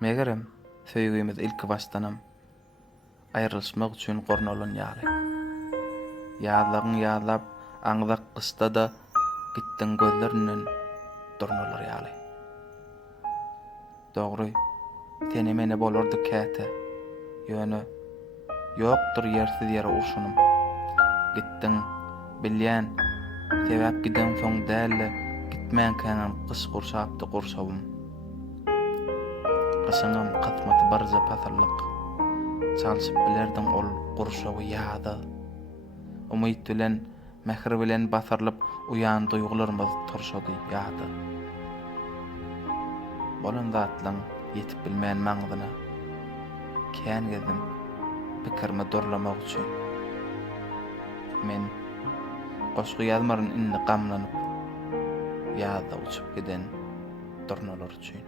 Megerem söýgümiz ilki başdanam aýrylşmak üçin gornalan ýaly. Ýazlagyň ýazlap aňzak gysda da gitdiň gözlerinden durnalar ýaly. Dogry, seni mene bolardy käte. Ýöne ýokdur ýersiz ýere urşunum. Gitdiň, bilýän, sebäp giden soň dälle gitmän käňem gys gurşapdy gursawym. Gysyňam katmaty barja pasarlyk. Çalşyp bilerdiň ol gurşawy ýa-da. Umyt bilen, mähir bilen basarlyp uýan duýgularymyz turşady ýa-da. Bolan zatlaň ýetip bilmän maňzyna kän gezdim pikirimi durlamak üçin. Men goşgy ýazmaryn inni gamlanyp ýa-da uçup giden durnalar üçin.